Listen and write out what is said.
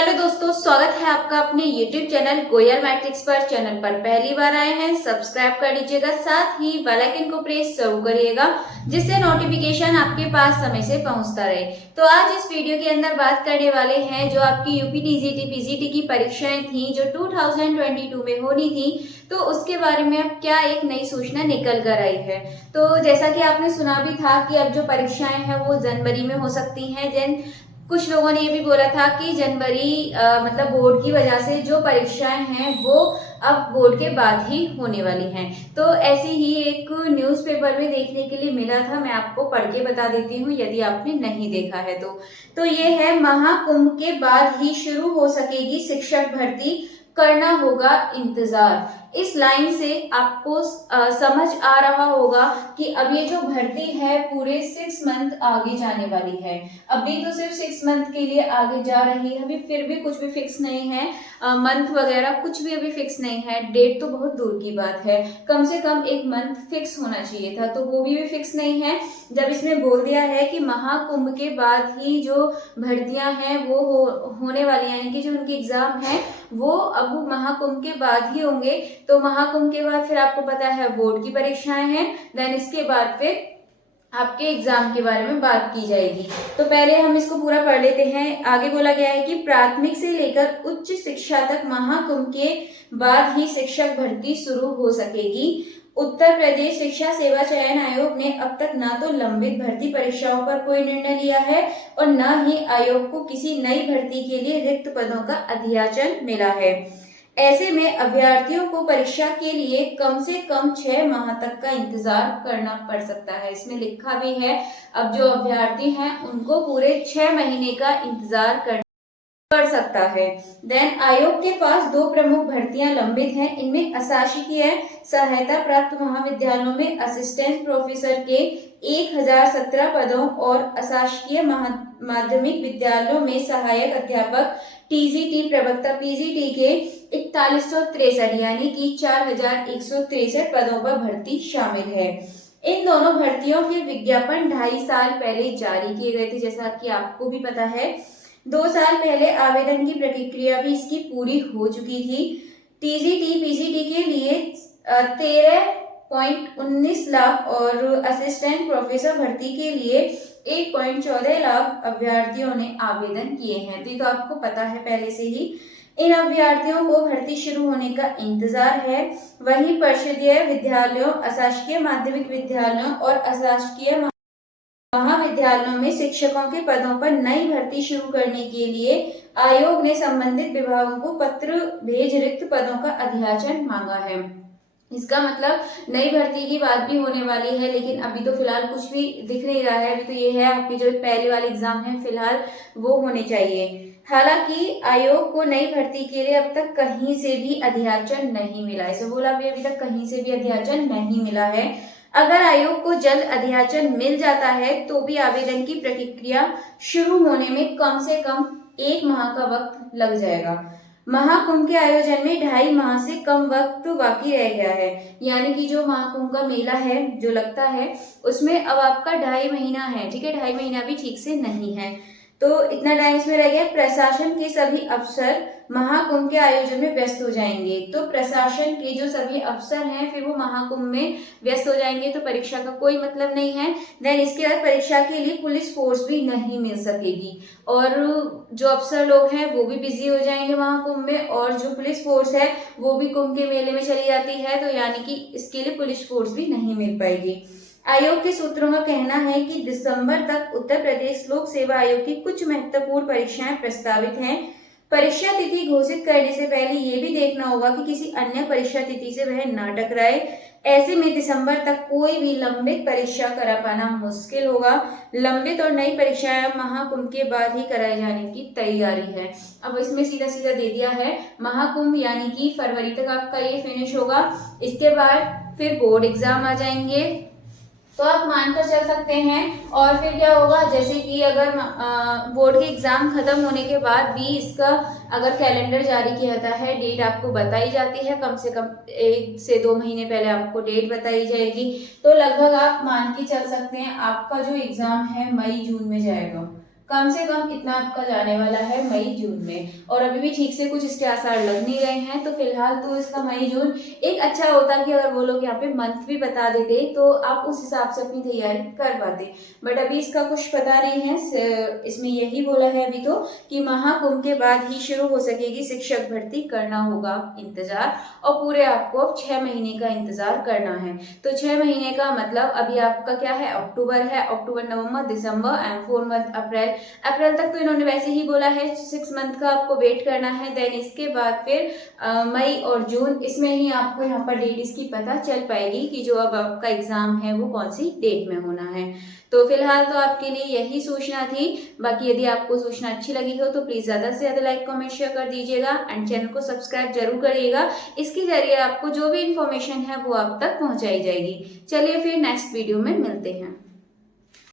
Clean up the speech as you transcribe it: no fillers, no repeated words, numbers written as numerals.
Hello दोस्तों, स्वागत है आपका अपने YouTube चैनल गोयल मैट्रिक्स पर। चैनल पर पहली बार आए हैं सब्सक्राइब कर लीजिएगा, साथ ही बेल आइकन को प्रेस जरूर करिएगा जिससे नोटिफिकेशन आपके पास समय से पहुंचता रहे। तो आज इस वीडियो के अंदर बात करने वाले हैं जो आपकी यूपी टीजीटी पीजीटी की परीक्षाएं थी जो 2022 में होनी थी, तो उसके बारे में अब क्या एक नई सूचना निकल कर आई है। तो जैसा कि आपने सुना भी था कि अब जो परीक्षाएं हैं वो जनवरी में हो सकती हैं। कुछ लोगों ने ये भी बोला था कि जनवरी मतलब बोर्ड की वजह से जो परीक्षाएं हैं वो अब बोर्ड के बाद ही होने वाली हैं। तो ऐसी ही एक न्यूज़पेपर में देखने के लिए मिला था, मैं आपको पढ़ के बता देती हूँ यदि आपने नहीं देखा है तो ये है, महाकुंभ के बाद ही शुरू हो सकेगी शिक्षक भर्ती, करना होगा इंतजार। इस लाइन से आपको समझ आ रहा होगा कि अब ये जो भर्ती है पूरे 6 मंथ आगे जाने वाली है। अभी तो सिर्फ 6 मंथ के लिए आगे जा रही है, अभी फिर भी कुछ भी फिक्स नहीं है, मंथ वगैरह कुछ भी अभी फिक्स नहीं है। डेट तो बहुत दूर की बात है, कम से कम एक मंथ फिक्स होना चाहिए था, तो वो भी फिक्स नहीं है। जब इसमें बोल दिया है कि महाकुंभ के बाद ही जो भर्तियां हैं वो होने वाली, यानी कि जो उनके एग्जाम है वो अब महाकुंभ के बाद ही होंगे। तो महाकुंभ के बाद फिर आपको पता है बोर्ड की परीक्षाएं हैं, देन इसके बाद फिर आपके एग्जाम के बारे में बात की जाएगी। तो पहले हम इसको पूरा पढ़ लेते हैं। आगे बोला गया है कि प्राथमिक से लेकर उच्च शिक्षा तक महाकुंभ के बाद ही शिक्षक भर्ती शुरू हो सकेगी। उत्तर प्रदेश शिक्षा सेवा चयन आयोग ने अब तक न तो लंबित भर्ती परीक्षाओं पर कोई निर्णय लिया है और न ही आयोग को किसी नई भर्ती के लिए रिक्त पदों का अध्याचन मिला है। ऐसे में अभ्यर्थियों को परीक्षा के लिए कम से कम 6 माह तक का इंतजार करना पड़ सकता है। इसमें लिखा भी है अब जो अभ्यर्थी हैं उनको पूरे 6 महीने का इंतजार करना पड़ सकता है। देन आयोग के पास 2 प्रमुख भर्तियां लंबित हैं। इनमें अशासकीय सहायता प्राप्त महाविद्यालयों में असिस्टेंट प्रोफेसर के 1017 पदों और अशासकीय माध्यमिक विद्यालयों में सहायक अध्यापक टीजीटी प्रवक्ता पीजीटी के 4163 यानी कि 4163 पदों पर भर्ती शामिल है। इन दोनों भर्तियों के विज्ञापन 2.5 साल पहले जारी किए गए थे, जैसा कि आपको भी पता है। 2 साल पहले आवेदन की प्रक्रिया भी इसकी पूरी हो चुकी थी। टीजीटी पीजीटी के लिए 13.19 लाख और असिस्टेंट प्रोफेसर भर्ती के लिए 1.14 लाख अभ्यर्थियों ने आवेदन किए हैं। तो ये तो आपको पता है पहले से ही। इन अभ्यर्थियों को भर्ती शुरू होने का इंतजार है। वहीं परिषदीय विद्यालयों, अशासकीय माध्यमिक विद्यालयों और अशासकीय महाविद्यालयों में शिक्षकों के पदों पर नई भर्ती शुरू करने के लिए आयोग ने संबंधित विभागों को पत्र भेज रिक्त पदों का अध्याचन मांगा है। इसका मतलब नई भर्ती की बात भी होने वाली है, लेकिन अभी तो फिलहाल कुछ भी दिख नहीं रहा है। अभी तो ये है आपके जो पहले वाले एग्जाम है फिलहाल वो होने चाहिए। हालांकि आयोग को नई भर्ती के लिए अब तक कहीं से भी अध्याचन नहीं मिला, ऐसे बोला अभी तक कहीं से भी अध्याचन नहीं मिला है। अगर आयोग को जल्द अध्याचन मिल जाता है तो भी आवेदन की प्रक्रिया शुरू होने में कम से कम 1 माह का वक्त लग जाएगा। महाकुंभ के आयोजन में 2.5 माह से कम वक्त बाकी रह गया है, यानी कि जो महाकुंभ का मेला है जो लगता है उसमें अब आपका 2.5 महीना है, ठीक है। 2.5 महीना भी ठीक से नहीं है, तो इतना टाइम इसमें रह गया। प्रशासन के सभी अफसर महाकुंभ के आयोजन में व्यस्त हो जाएंगे, तो प्रशासन के जो सभी अफसर हैं फिर वो महाकुंभ में व्यस्त हो जाएंगे, तो परीक्षा का कोई मतलब नहीं है। देन इसके बाद परीक्षा के लिए पुलिस फोर्स भी नहीं मिल सकेगी और जो अफसर लोग हैं वो भी बिजी हो जाएंगे महाकुंभ में, और जो पुलिस फोर्स है वो भी कुंभ के मेले में चली जाती है, तो यानी कि इसके लिए पुलिस फोर्स भी नहीं मिल पाएगी। आयोग के सूत्रों का कहना है कि दिसंबर तक उत्तर प्रदेश लोक सेवा आयोग की कुछ महत्वपूर्ण परीक्षाएं प्रस्तावित हैं। परीक्षा तिथि घोषित करने से पहले ये भी देखना होगा कि किसी अन्य परीक्षा तिथि से वह न टकराए। ऐसे में दिसंबर तक कोई भी लंबित परीक्षा करा पाना मुश्किल होगा। लंबित और नई परीक्षाएं महाकुंभ के बाद ही कराए जाने की तैयारी है। अब इसमें सीधा सीधा दे दिया है महाकुंभ यानी कि फरवरी तक आपका ये फिनिश होगा। इसके बाद फिर बोर्ड एग्जाम आ जाएंगे, तो आप मानकर चल सकते हैं। और फिर क्या होगा, जैसे कि अगर बोर्ड के एग्जाम खत्म होने के बाद भी इसका अगर कैलेंडर जारी किया जाता है, डेट आपको बताई जाती है, कम से कम 1 से 2 महीने पहले आपको डेट बताई जाएगी, तो लगभग आप मान के चल सकते हैं आपका जो एग्जाम है मई जून में जाएगा। कम से कम इतना आपका जाने वाला है मई जून में, और अभी भी ठीक से कुछ इसके आसार लग नहीं रहे हैं। तो फिलहाल तो इसका मई जून एक अच्छा होता कि अगर वो लोग यहाँ पे मंथ भी बता देते तो आप उस हिसाब से अपनी तैयारी कर पाते, बट अभी इसका कुछ पता नहीं है। इसमें यही बोला है अभी तो कि महाकुंभ के बाद ही शुरू हो सकेगी शिक्षक भर्ती, करना होगा इंतजार, और पूरे आपको अब 6 महीने का इंतजार करना है। तो 6 महीने का मतलब अभी आपका क्या है, अक्टूबर है, अक्टूबर नवंबर दिसंबर एंड 4 मंथ अप्रैल। अप्रैल तक तो इन्होंने वैसे ही बोला है 6 मंथ का आपको वेट करना है। देन इसके बाद फिर मई और जून, इसमें ही आपको यहाँ पर डेट इसकी पता चल पाएगी कि जो अब आपका एग्जाम है वो कौन सी डेट में होना है। तो फिलहाल तो आपके लिए यही सूचना थी। बाकी यदि आपको सूचना अच्छी लगी हो तो प्लीज ज्यादा से ज्यादा लाइक कमेंट शेयर कर दीजिएगा एंड चैनल को सब्सक्राइब जरूर करिएगा। इसके जरिए आपको जो भी इंफॉर्मेशन है वो आप तक पहुंचाई जाएगी। चलिए फिर नेक्स्ट वीडियो में मिलते हैं।